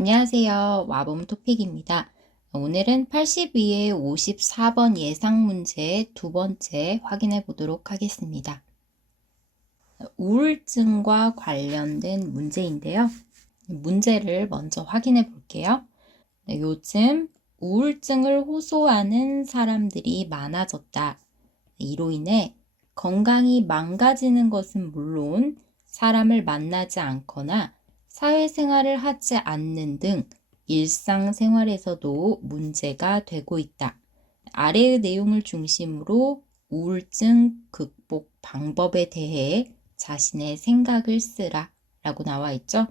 안녕하세요. 와봄 토픽입니다. 오늘은 82의 54번 예상 문제 두 번째 확인해 보도록 하겠습니다. 우울증과 관련된 문제인데요. 문제를 먼저 확인해 볼게요. 요즘 우울증을 호소하는 사람들이 많아졌다. 이로 인해 건강이 망가지는 것은 물론 사람을 만나지 않거나 사회생활을 하지 않는 등 일상생활에서도 문제가 되고 있다. 아래의 내용을 중심으로 우울증 극복 방법에 대해 자신의 생각을 쓰라 라고 나와 있죠.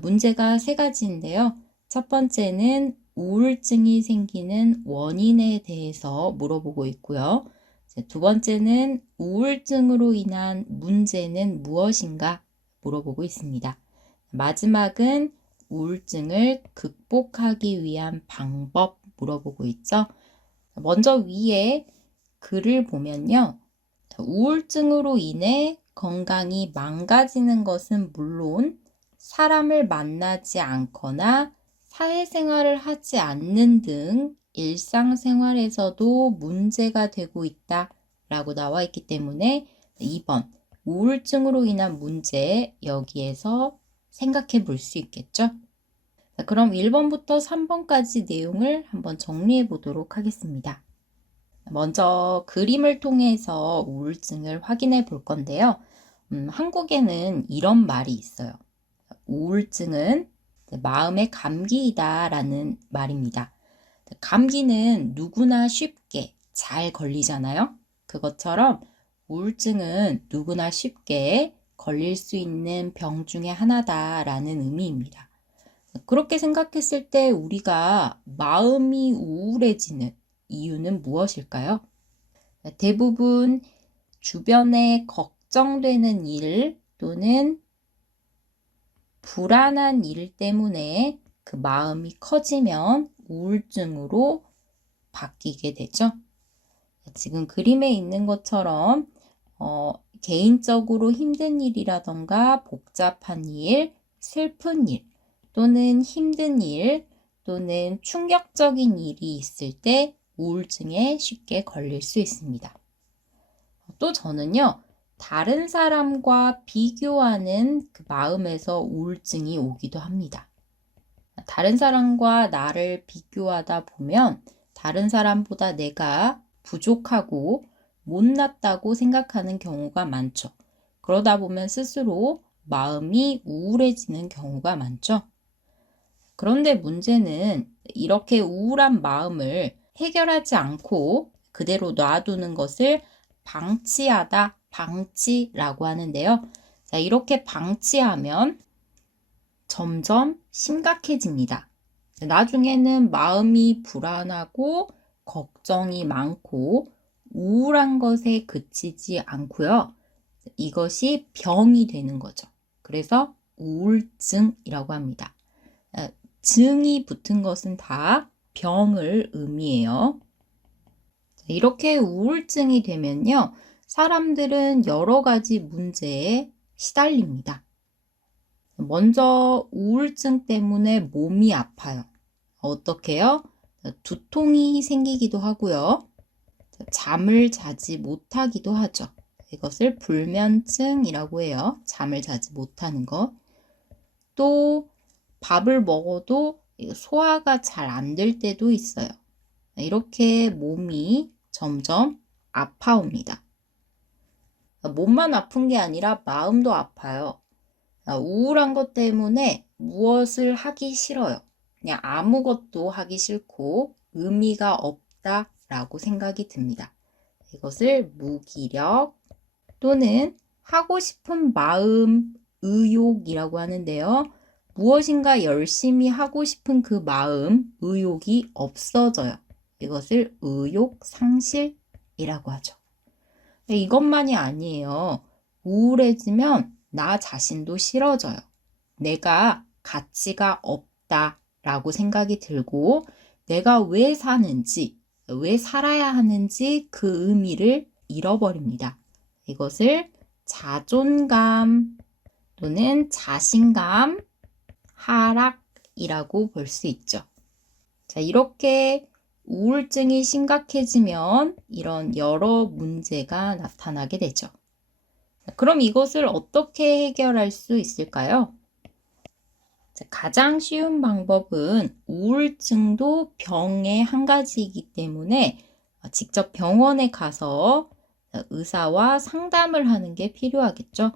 문제가 세 가지인데요. 첫 번째는 우울증이 생기는 원인에 대해서 물어보고 있고요. 두 번째는 우울증으로 인한 문제는 무엇인가 물어보고 있습니다. 마지막은 우울증을 극복하기 위한 방법 물어보고 있죠. 먼저 위에 글을 보면요. 우울증으로 인해 건강이 망가지는 것은 물론 사람을 만나지 않거나 사회생활을 하지 않는 등 일상생활에서도 문제가 되고 있다 라고 나와 있기 때문에 2번 우울증으로 인한 문제 여기에서 생각해 볼 수 있겠죠? 그럼 1번부터 3번까지 내용을 한번 정리해 보도록 하겠습니다. 먼저 그림을 통해서 우울증을 확인해 볼 건데요. 한국에는 이런 말이 있어요. 우울증은 마음의 감기이다 라는 말입니다. 감기는 누구나 쉽게 잘 걸리잖아요. 그것처럼 우울증은 누구나 쉽게 걸릴 수 있는 병 중에 하나다라는 의미입니다. 그렇게 생각했을 때 우리가 마음이 우울해지는 이유는 무엇일까요? 대부분 주변에 걱정되는 일 또는 불안한 일 때문에 그 마음이 커지면 우울증으로 바뀌게 되죠. 지금 그림에 있는 것처럼 개인적으로 힘든 일이라던가 복잡한 일, 슬픈 일 또는 힘든 일 또는 충격적인 일이 있을 때 우울증에 쉽게 걸릴 수 있습니다. 또 저는요. 다른 사람과 비교하는 그 마음에서 우울증이 오기도 합니다. 다른 사람과 나를 비교하다 보면 다른 사람보다 내가 부족하고 못났다고 생각하는 경우가 많죠. 그러다 보면 스스로 마음이 우울해지는 경우가 많죠. 그런데 문제는 이렇게 우울한 마음을 해결하지 않고 그대로 놔두는 것을 방치하다, 방치라고 하는데요. 자, 이렇게 방치하면 점점 심각해집니다. 나중에는 마음이 불안하고 걱정이 많고 우울한 것에 그치지 않고요. 이것이 병이 되는 거죠. 그래서 우울증이라고 합니다. 증이 붙은 것은 다 병을 의미해요. 이렇게 우울증이 되면요. 사람들은 여러 가지 문제에 시달립니다. 먼저 우울증 때문에 몸이 아파요. 어떻게요? 두통이 생기기도 하고요. 잠을 자지 못하기도 하죠. 이것을 불면증이라고 해요. 잠을 자지 못하는 것. 또 밥을 먹어도 소화가 잘 안 될 때도 있어요. 이렇게 몸이 점점 아파옵니다. 몸만 아픈 게 아니라 마음도 아파요. 우울한 것 때문에 무엇을 하기 싫어요. 그냥 아무것도 하기 싫고 의미가 없다라고 생각이 듭니다. 이것을 무기력 또는 하고 싶은 마음, 의욕이라고 하는데요. 무엇인가 열심히 하고 싶은 그 마음, 의욕이 없어져요. 이것을 의욕 상실이라고 하죠. 이것만이 아니에요. 우울해지면 나 자신도 싫어져요. 내가 가치가 없다라고 생각이 들고 내가 왜 사는지, 왜 살아야 하는지 그 의미를 잃어버립니다. 이것을 자존감 또는 자신감 하락 이라고 볼 수 있죠. 자, 이렇게 우울증이 심각해지면 이런 여러 문제가 나타나게 되죠. 그럼 이것을 어떻게 해결할 수 있을까요? 자, 가장 쉬운 방법은 우울증도 병의 한 가지이기 때문에 직접 병원에 가서 의사와 상담을 하는 게 필요하겠죠.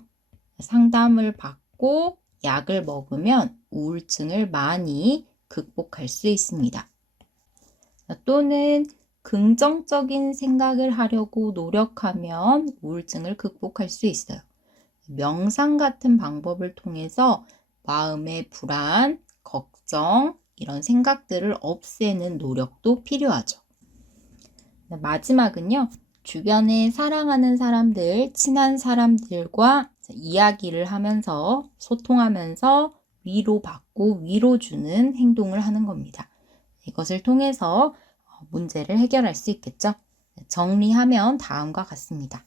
상담을 받고 약을 먹으면 우울증을 많이 극복할 수 있습니다. 또는 긍정적인 생각을 하려고 노력하면 우울증을 극복할 수 있어요. 명상 같은 방법을 통해서 마음의 불안, 걱정, 이런 생각들을 없애는 노력도 필요하죠. 마지막은요, 주변에 사랑하는 사람들, 친한 사람들과 이야기를 하면서 소통하면서 위로받고 위로주는 행동을 하는 겁니다. 이것을 통해서 문제를 해결할 수 있겠죠. 정리하면 다음과 같습니다.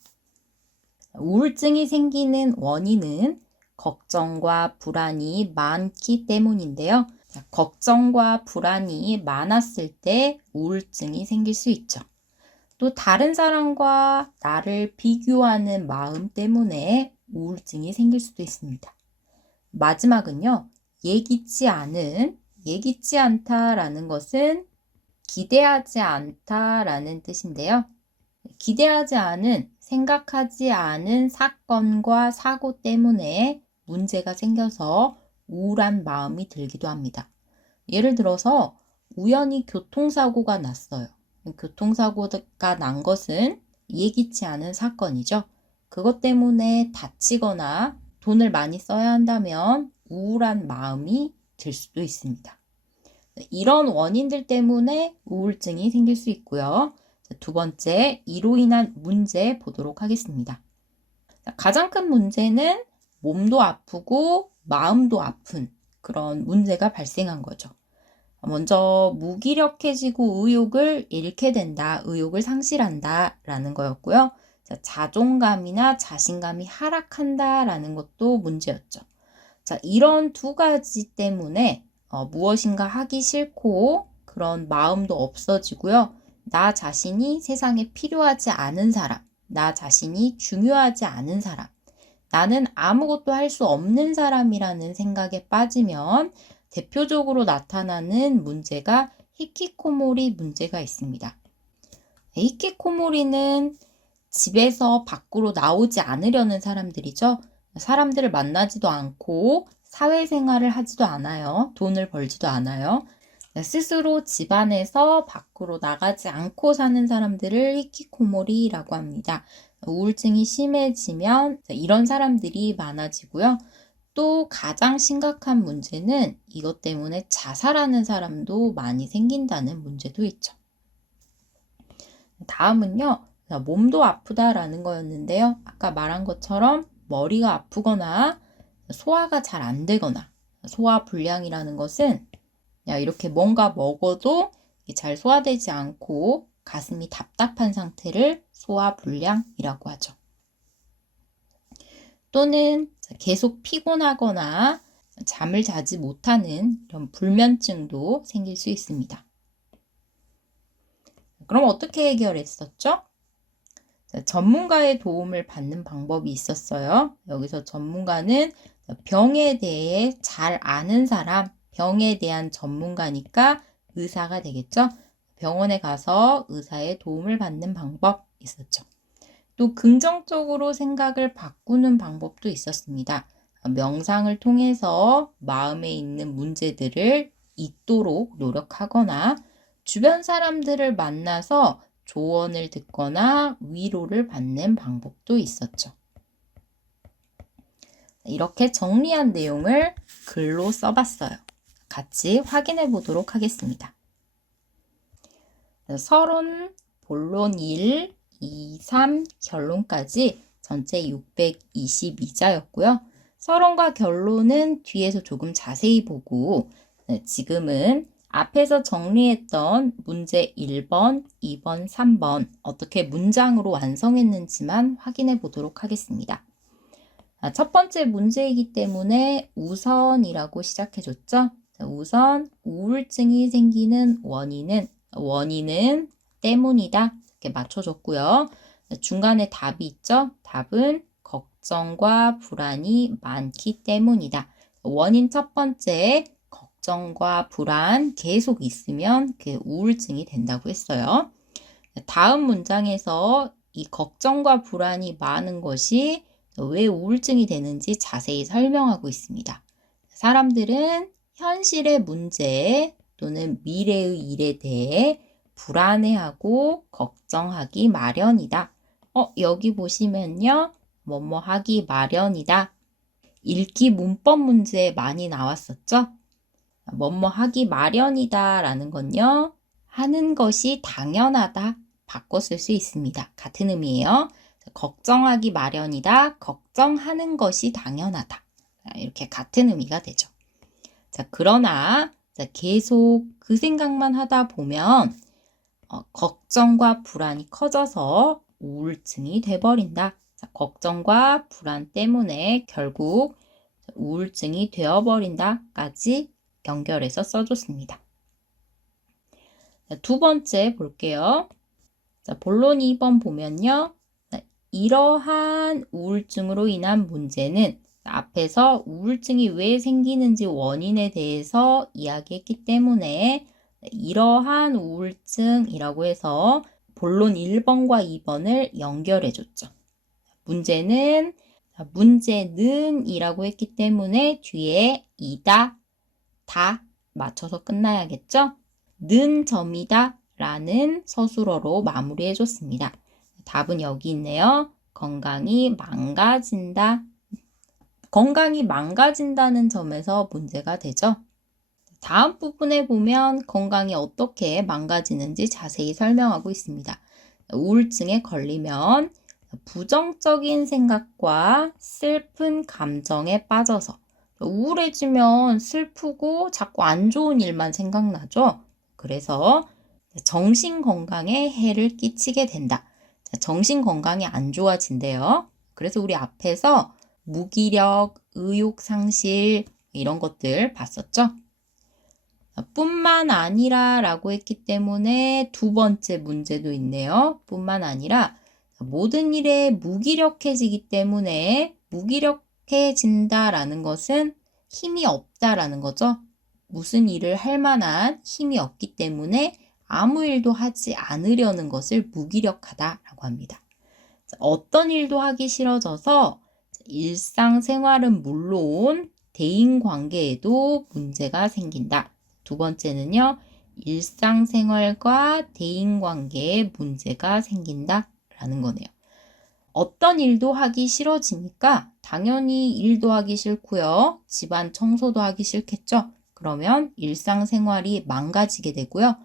우울증이 생기는 원인은 걱정과 불안이 많기 때문인데요. 걱정과 불안이 많았을 때 우울증이 생길 수 있죠. 또 다른 사람과 나를 비교하는 마음 때문에 우울증이 생길 수도 있습니다. 마지막은요, 예기치 않다라는 것은 기대하지 않다라는 뜻인데요. 기대하지 않은, 생각하지 않은 사건과 사고 때문에 문제가 생겨서 우울한 마음이 들기도 합니다. 예를 들어서 우연히 교통사고가 났어요. 교통사고가 난 것은 예기치 않은 사건이죠. 그것 때문에 다치거나 돈을 많이 써야 한다면 우울한 마음이 들 수도 있습니다. 이런 원인들 때문에 우울증이 생길 수 있고요. 두 번째, 이로 인한 문제 보도록 하겠습니다. 가장 큰 문제는 몸도 아프고 마음도 아픈 그런 문제가 발생한 거죠. 먼저 무기력해지고 의욕을 잃게 된다, 의욕을 상실한다 라는 거였고요. 자존감이나 자신감이 하락한다 라는 것도 문제였죠. 자, 이런 두 가지 때문에 무엇인가 하기 싫고 그런 마음도 없어지고요. 나 자신이 세상에 필요하지 않은 사람, 나 자신이 중요하지 않은 사람, 나는 아무것도 할 수 없는 사람이라는 생각에 빠지면 대표적으로 나타나는 문제가 히키코모리 문제가 있습니다. 히키코모리는 집에서 밖으로 나오지 않으려는 사람들이죠. 사람들을 만나지도 않고 사회생활을 하지도 않아요. 돈을 벌지도 않아요. 스스로 집안에서 밖으로 나가지 않고 사는 사람들을 히키코모리라고 합니다. 우울증이 심해지면 이런 사람들이 많아지고요. 또 가장 심각한 문제는 이것 때문에 자살하는 사람도 많이 생긴다는 문제도 있죠. 다음은요, 몸도 아프다라는 거였는데요. 아까 말한 것처럼 머리가 아프거나 소화가 잘 안 되거나 소화불량이라는 것은 이렇게 뭔가 먹어도 잘 소화되지 않고 가슴이 답답한 상태를 소화불량이라고 하죠. 또는 계속 피곤하거나 잠을 자지 못하는 이런 불면증도 생길 수 있습니다. 그럼 어떻게 해결했었죠? 전문가의 도움을 받는 방법이 있었어요. 여기서 전문가는 병에 대해 잘 아는 사람, 병에 대한 전문가니까 의사가 되겠죠. 병원에 가서 의사의 도움을 받는 방법 있었죠. 또 긍정적으로 생각을 바꾸는 방법도 있었습니다. 명상을 통해서 마음에 있는 문제들을 잊도록 노력하거나 주변 사람들을 만나서 조언을 듣거나 위로를 받는 방법도 있었죠. 이렇게 정리한 내용을 글로 써봤어요. 같이 확인해 보도록 하겠습니다. 서론, 본론 1, 2, 3, 결론까지 전체 622자였고요. 서론과 결론은 뒤에서 조금 자세히 보고 지금은 앞에서 정리했던 문제 1번, 2번, 3번 어떻게 문장으로 완성했는지만 확인해 보도록 하겠습니다. 첫 번째 문제이기 때문에 우선이라고 시작해줬죠. 우선 우울증이 생기는 원인은 때문이다. 이렇게 맞춰줬고요. 중간에 답이 있죠? 답은 걱정과 불안이 많기 때문이다. 원인 첫 번째, 걱정과 불안 계속 있으면 그 우울증이 된다고 했어요. 다음 문장에서 이 걱정과 불안이 많은 것이 왜 우울증이 되는지 자세히 설명하고 있습니다. 사람들은 현실의 문제 또는 미래의 일에 대해 불안해하고 걱정하기 마련이다. 여기 보시면요. 뭐뭐 하기 마련이다. 읽기 문법 문제 많이 나왔었죠? 뭐뭐 하기 마련이다 라는 건요. 하는 것이 당연하다. 바꿔 쓸 수 있습니다. 같은 의미예요. 걱정하기 마련이다. 걱정하는 것이 당연하다. 이렇게 같은 의미가 되죠. 자, 그러나 계속 그 생각만 하다 보면 걱정과 불안이 커져서 우울증이 돼버린다. 자, 걱정과 불안 때문에 결국 우울증이 되어버린다까지 연결해서 써줬습니다. 자, 두 번째 볼게요. 자, 본론 2번 보면요. 자, 이러한 우울증으로 인한 문제는 앞에서 우울증이 왜 생기는지 원인에 대해서 이야기했기 때문에 이러한 우울증이라고 해서 본론 1번과 2번을 연결해 줬죠. 문제는 문제는이라고 했기 때문에 뒤에 이다, 다 맞춰서 끝나야겠죠? 는 점이다 라는 서술어로 마무리해 줬습니다. 답은 여기 있네요. 건강이 망가진다. 건강이 망가진다는 점에서 문제가 되죠. 다음 부분에 보면 건강이 어떻게 망가지는지 자세히 설명하고 있습니다. 우울증에 걸리면 부정적인 생각과 슬픈 감정에 빠져서 우울해지면 슬프고 자꾸 안 좋은 일만 생각나죠. 그래서 정신 건강에 해를 끼치게 된다. 정신 건강이 안 좋아진대요. 그래서 우리 앞에서 무기력, 의욕 상실 이런 것들 봤었죠. 뿐만 아니라 라고 했기 때문에 두 번째 문제도 있네요. 뿐만 아니라 모든 일에 무기력해지기 때문에 무기력해진다라는 것은 힘이 없다라는 거죠. 무슨 일을 할 만한 힘이 없기 때문에 아무 일도 하지 않으려는 것을 무기력하다라고 합니다. 어떤 일도 하기 싫어져서 일상생활은 물론 대인관계에도 문제가 생긴다. 두 번째는요. 일상생활과 대인관계에 문제가 생긴다 라는 거네요. 어떤 일도 하기 싫어지니까 당연히 일도 하기 싫고요. 집안 청소도 하기 싫겠죠. 그러면 일상생활이 망가지게 되고요.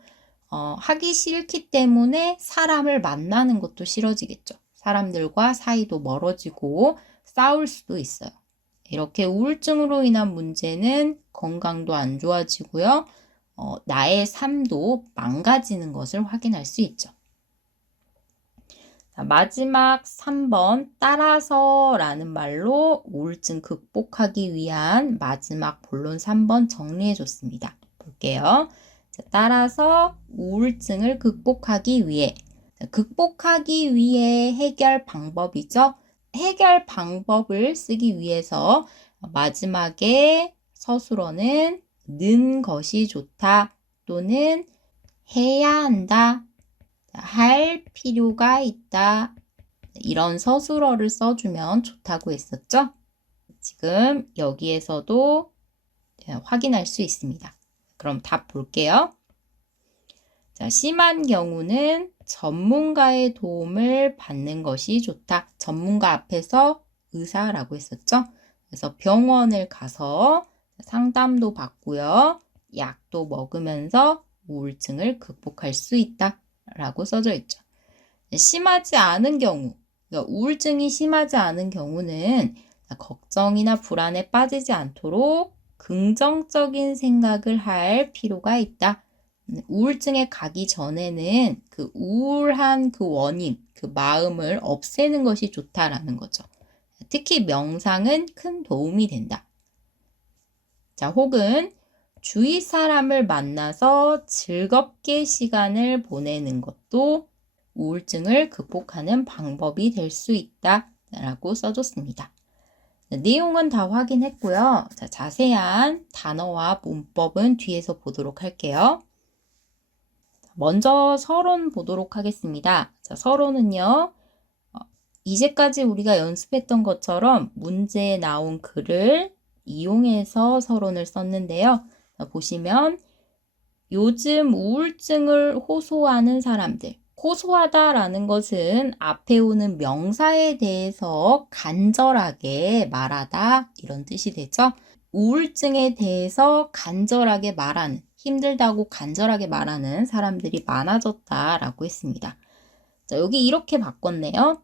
하기 싫기 때문에 사람을 만나는 것도 싫어지겠죠. 사람들과 사이도 멀어지고 싸울 수도 있어요. 이렇게 우울증으로 인한 문제는 건강도 안 좋아지고요. 나의 삶도 망가지는 것을 확인할 수 있죠. 자, 마지막 3번 따라서 라는 말로 우울증 극복하기 위한 마지막 본론 3번 정리해 줬습니다. 볼게요. 자, 따라서 우울증을 극복하기 위해 극복하기 위해 해결 방법이죠. 해결 방법을 쓰기 위해서 마지막에 서술어는 는 것이 좋다 또는 해야 한다, 할 필요가 있다 이런 서술어를 써주면 좋다고 했었죠. 지금 여기에서도 확인할 수 있습니다. 그럼 답 볼게요. 자, 심한 경우는 전문가의 도움을 받는 것이 좋다. 전문가 앞에서 의사라고 했었죠. 그래서 병원을 가서 상담도 받고요. 약도 먹으면서 우울증을 극복할 수 있다. 라고 써져 있죠. 심하지 않은 경우, 그러니까 우울증이 심하지 않은 경우는 걱정이나 불안에 빠지지 않도록 긍정적인 생각을 할 필요가 있다. 우울증에 가기 전에는 그 우울한 그 원인, 그 마음을 없애는 것이 좋다라는 거죠. 특히 명상은 큰 도움이 된다. 자, 혹은 주위 사람을 만나서 즐겁게 시간을 보내는 것도 우울증을 극복하는 방법이 될 수 있다 라고 써줬습니다. 내용은 다 확인했고요. 자, 자세한 단어와 문법은 뒤에서 보도록 할게요. 먼저 서론 보도록 하겠습니다. 자, 서론은요. 이제까지 우리가 연습했던 것처럼 문제에 나온 글을 이용해서 서론을 썼는데요. 자, 보시면 요즘 우울증을 호소하는 사람들. 호소하다라는 것은 앞에 오는 명사에 대해서 간절하게 말하다 이런 뜻이 되죠. 우울증에 대해서 간절하게 말하는, 힘들다고 간절하게 말하는 사람들이 많아졌다라고 했습니다. 자, 여기 이렇게 바꿨네요.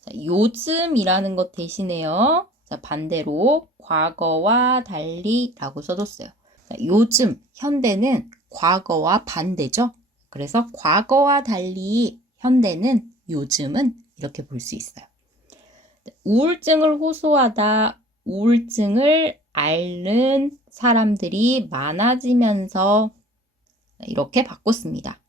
자, 요즘이라는 것 대신에요. 자, 반대로 과거와 달리라고 써줬어요. 자, 요즘, 현대는 과거와 반대죠. 그래서 과거와 달리 현대는 요즘은 이렇게 볼 수 있어요. 우울증을 호소하다, 우울증을 앓는 사람들이 많아지면서 이렇게 바꿨습니다.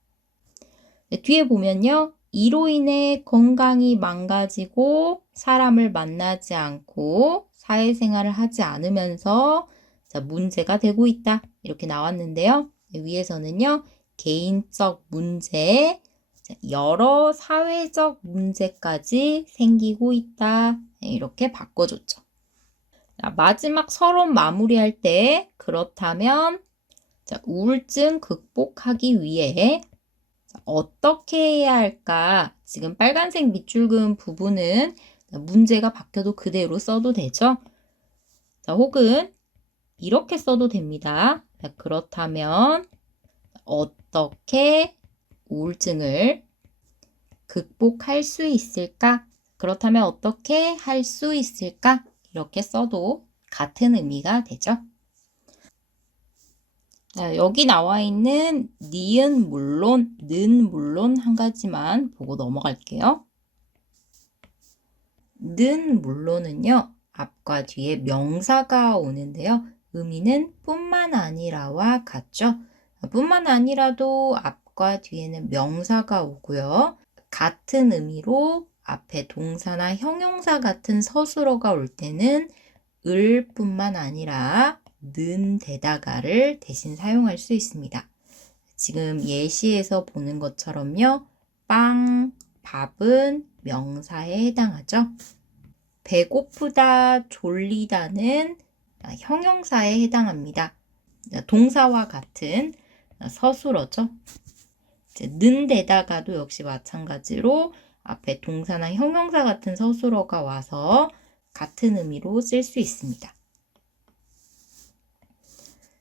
뒤에 보면요. 이로 인해 건강이 망가지고 사람을 만나지 않고 사회생활을 하지 않으면서 문제가 되고 있다. 이렇게 나왔는데요. 위에서는요. 개인적 문제, 여러 사회적 문제까지 생기고 있다. 이렇게 바꿔줬죠. 마지막 서론 마무리할 때 그렇다면 우울증 극복하기 위해 어떻게 해야 할까? 지금 빨간색 밑줄 그은 부분은 문제가 바뀌어도 그대로 써도 되죠? 자, 혹은 이렇게 써도 됩니다. 자, 그렇다면 어떻게 우울증을 극복할 수 있을까? 그렇다면 어떻게 할 수 있을까? 이렇게 써도 같은 의미가 되죠. 자, 여기 나와 있는 니은 물론, 는 물론 한 가지만 보고 넘어갈게요. 는 물론은요, 앞과 뒤에 명사가 오는데요. 의미는 뿐만 아니라와 같죠. 뿐만 아니라도 앞과 뒤에는 명사가 오고요. 같은 의미로 앞에 동사나 형용사 같은 서술어가 올 때는 을 뿐만 아니라 는 데다가를 대신 사용할 수 있습니다. 지금 예시에서 보는 것처럼요. 빵, 밥은 명사에 해당하죠. 배고프다, 졸리다는 형용사에 해당합니다. 동사와 같은 서술어죠. 는 데다가도 역시 마찬가지로 앞에 동사나 형용사 같은 서술어가 와서 같은 의미로 쓸 수 있습니다.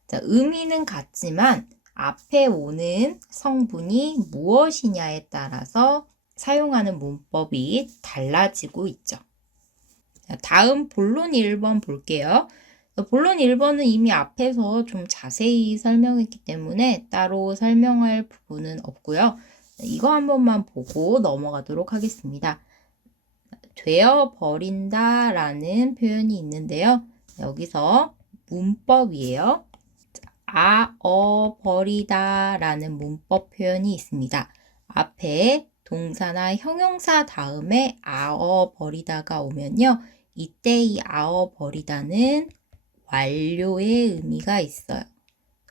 자, 의미는 같지만 앞에 오는 성분이 무엇이냐에 따라서 사용하는 문법이 달라지고 있죠. 자, 다음 본론 1번 볼게요. 본론 1번은 이미 앞에서 좀 자세히 설명했기 때문에 따로 설명할 부분은 없고요. 이거 한 번만 보고 넘어가도록 하겠습니다. 되어버린다 라는 표현이 있는데요. 여기서 문법이에요. 버리다 라는 문법 표현이 있습니다. 앞에 동사나 형용사 다음에 버리다가 오면요. 이때 이 버리다는 완료의 의미가 있어요.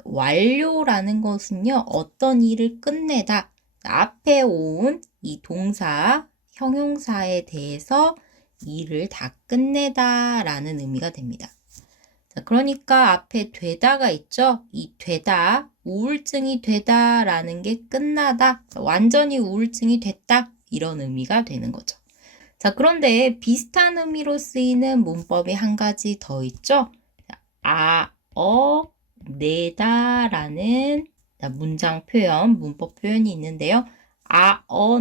완료라는 것은요. 어떤 일을 끝내다. 앞에 온 이 동사, 형용사에 대해서 일을 다 끝내다 라는 의미가 됩니다. 자, 그러니까 앞에 되다가 있죠? 이 되다, 우울증이 되다 라는 게 끝나다, 완전히 우울증이 됐다 이런 의미가 되는 거죠. 자, 그런데 비슷한 의미로 쓰이는 문법이 한 가지 더 있죠? 내다 라는 문장 표현, 문법 표현이 있는데요.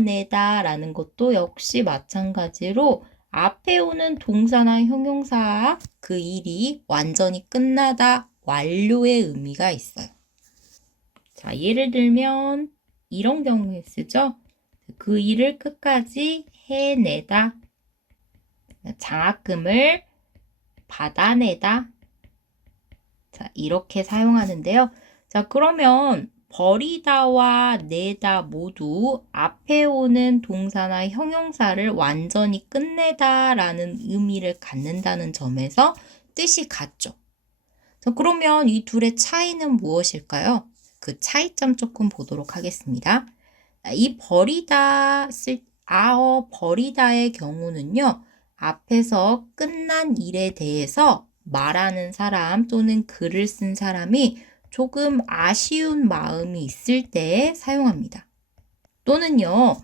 내다 라는 것도 역시 마찬가지로 앞에 오는 동사나 형용사 그 일이 완전히 끝나다, 완료의 의미가 있어요. 자, 예를 들면 이런 경우에 쓰죠. 그 일을 끝까지 해내다, 장학금을 받아내다. 자, 이렇게 사용하는데요. 자, 그러면 버리다와 내다 모두 앞에 오는 동사나 형용사를 완전히 끝내다 라는 의미를 갖는다는 점에서 뜻이 같죠. 자, 그러면 이 둘의 차이는 무엇일까요? 그 차이점 조금 보도록 하겠습니다. 이 버리다 버리다의 경우는요. 앞에서 끝난 일에 대해서 말하는 사람 또는 글을 쓴 사람이 조금 아쉬운 마음이 있을 때 사용합니다. 또는요.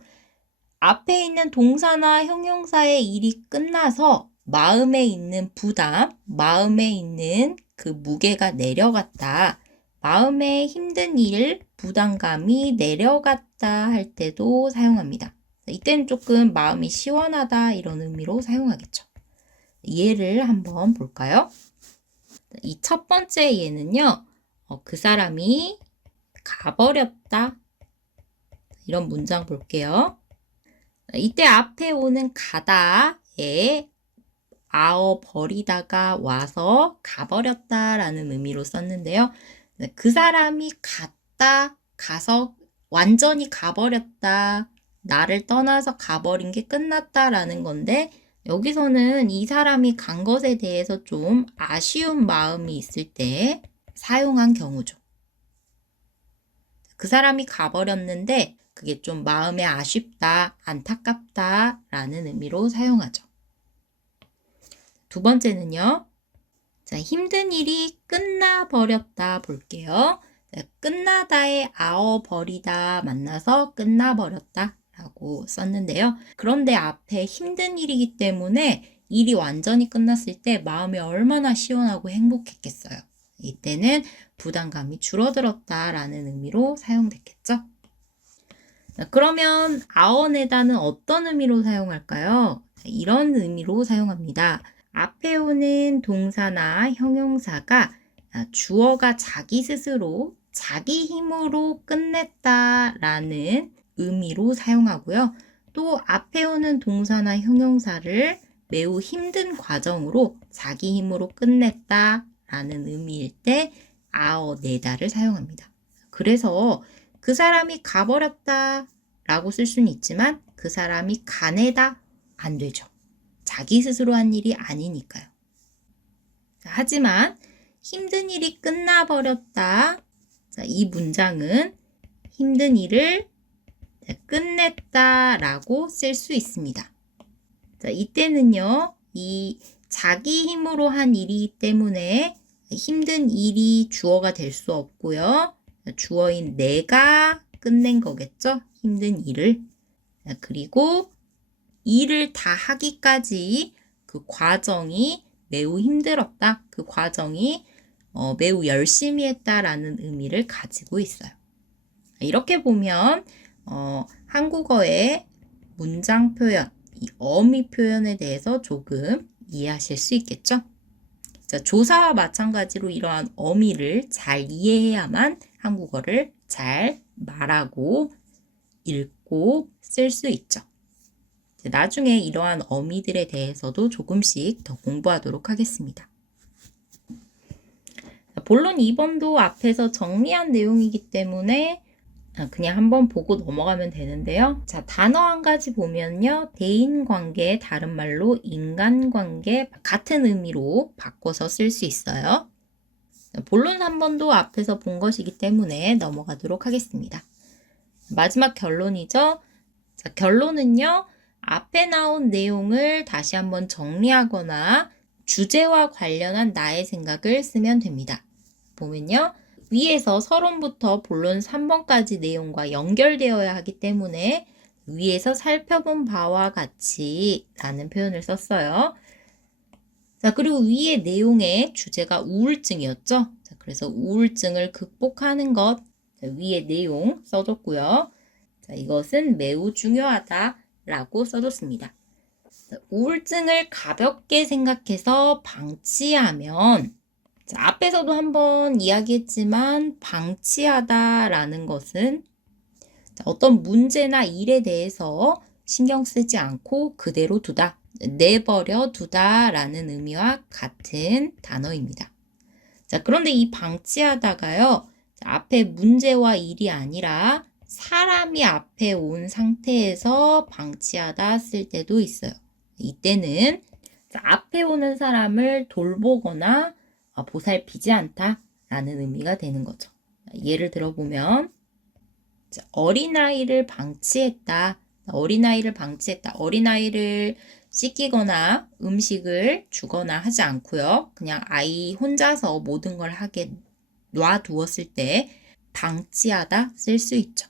앞에 있는 동사나 형용사의 일이 끝나서 마음에 있는 부담, 마음에 있는 그 무게가 내려갔다. 마음에 힘든 일, 부담감이 내려갔다 할 때도 사용합니다. 이때는 조금 마음이 시원하다 이런 의미로 사용하겠죠. 예를 한번 볼까요? 이 첫 번째 예는요. 그 사람이 가버렸다. 이런 문장 볼게요. 이때 앞에 오는 가다에 버리다가 와서 가버렸다 라는 의미로 썼는데요. 그 사람이 가서 완전히 가버렸다. 나를 떠나서 가버린 게 끝났다 라는 건데 여기서는 이 사람이 간 것에 대해서 좀 아쉬운 마음이 있을 때 사용한 경우죠. 그 사람이 가버렸는데 그게 좀 마음에 아쉽다, 안타깝다 라는 의미로 사용하죠. 두 번째는요. 자, 힘든 일이 끝나버렸다 볼게요. 자, 끝나다에 버리다 만나서 끝나버렸다 라고 썼는데요. 그런데 앞에 힘든 일이기 때문에 일이 완전히 끝났을 때 마음이 얼마나 시원하고 행복했겠어요. 이때는 부담감이 줄어들었다 라는 의미로 사용됐겠죠. 자, 그러면 아어내다는 어떤 의미로 사용할까요? 자, 이런 의미로 사용합니다. 앞에 오는 동사나 형용사가 주어가 자기 스스로 자기 힘으로 끝냈다 라는 의미로 사용하고요. 또 앞에 오는 동사나 형용사를 매우 힘든 과정으로 자기 힘으로 끝냈다 라는 의미일 때 아어내다를 사용합니다. 그래서 그 사람이 가버렸다 라고 쓸 수는 있지만 그 사람이 가내다 안 되죠. 자기 스스로 한 일이 아니니까요. 하지만 힘든 일이 끝나버렸다. 자, 이 문장은 힘든 일을 끝냈다 라고 쓸 수 있습니다. 자, 이때는요. 이 자기 힘으로 한 일이기 때문에 힘든 일이 주어가 될 수 없고요. 주어인 내가 끝낸 거겠죠. 힘든 일을. 자, 그리고 일을 다 하기까지 그 과정이 매우 힘들었다. 그 과정이 매우 열심히 했다라는 의미를 가지고 있어요. 이렇게 보면 한국어의 문장 표현, 이 어미 표현에 대해서 조금 이해하실 수 있겠죠? 자, 조사와 마찬가지로 이러한 어미를 잘 이해해야만 한국어를 잘 말하고 읽고 쓸 수 있죠. 나중에 이러한 어미들에 대해서도 조금씩 더 공부하도록 하겠습니다. 본론 2번도 앞에서 정리한 내용이기 때문에 그냥 한번 보고 넘어가면 되는데요. 자, 단어 한 가지 보면요. 대인관계, 다른 말로 인간관계 같은 의미로 바꿔서 쓸 수 있어요. 본론 3번도 앞에서 본 것이기 때문에 넘어가도록 하겠습니다. 마지막 결론이죠. 자, 결론은요. 앞에 나온 내용을 다시 한번 정리하거나 주제와 관련한 나의 생각을 쓰면 됩니다. 보면요. 위에서 서론부터 본론 3번까지 내용과 연결되어야 하기 때문에 위에서 살펴본 바와 같이 라는 표현을 썼어요. 자, 그리고 위에 내용의 주제가 우울증이었죠. 자, 그래서 우울증을 극복하는 것, 자, 위에 내용 써줬고요. 자, 이것은 매우 중요하다 라고 써줬습니다. 자, 우울증을 가볍게 생각해서 방치하면 자, 앞에서도 한번 이야기했지만 방치하다 라는 것은 어떤 문제나 일에 대해서 신경 쓰지 않고 그대로 두다, 내버려 두다 라는 의미와 같은 단어입니다. 자, 그런데 이 방치하다가요. 자, 앞에 문제와 일이 아니라 사람이 앞에 온 상태에서 방치하다 쓸 때도 있어요. 이때는 자, 앞에 오는 사람을 돌보거나 보살피지 않다라는 의미가 되는 거죠. 예를 들어보면 어린아이를 방치했다. 어린아이를 방치했다. 어린아이를 씻기거나 음식을 주거나 하지 않고요. 그냥 아이 혼자서 모든 걸 하게 놔두었을 때 방치하다 쓸 수 있죠.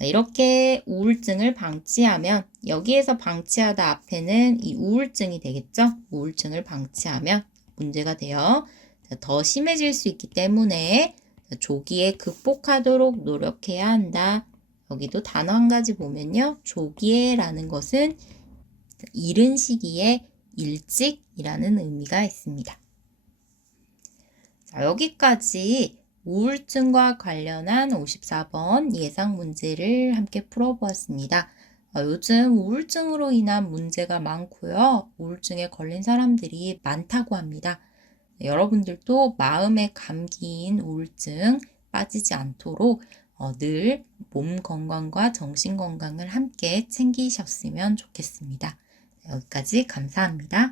이렇게 우울증을 방치하면 여기에서 방치하다 앞에는 이 우울증이 되겠죠. 우울증을 방치하면 문제가 돼요. 더 심해질 수 있기 때문에 조기에 극복하도록 노력해야 한다. 여기도 단어 한 가지 보면요. 조기에라는 것은 이른 시기에 일찍이라는 의미가 있습니다. 자, 여기까지 우울증과 관련한 54번 예상 문제를 함께 풀어보았습니다. 요즘 우울증으로 인한 문제가 많고요. 우울증에 걸린 사람들이 많다고 합니다. 여러분들도 마음의 감기인 우울증 빠지지 않도록 늘 몸 건강과 정신 건강을 함께 챙기셨으면 좋겠습니다. 여기까지 감사합니다.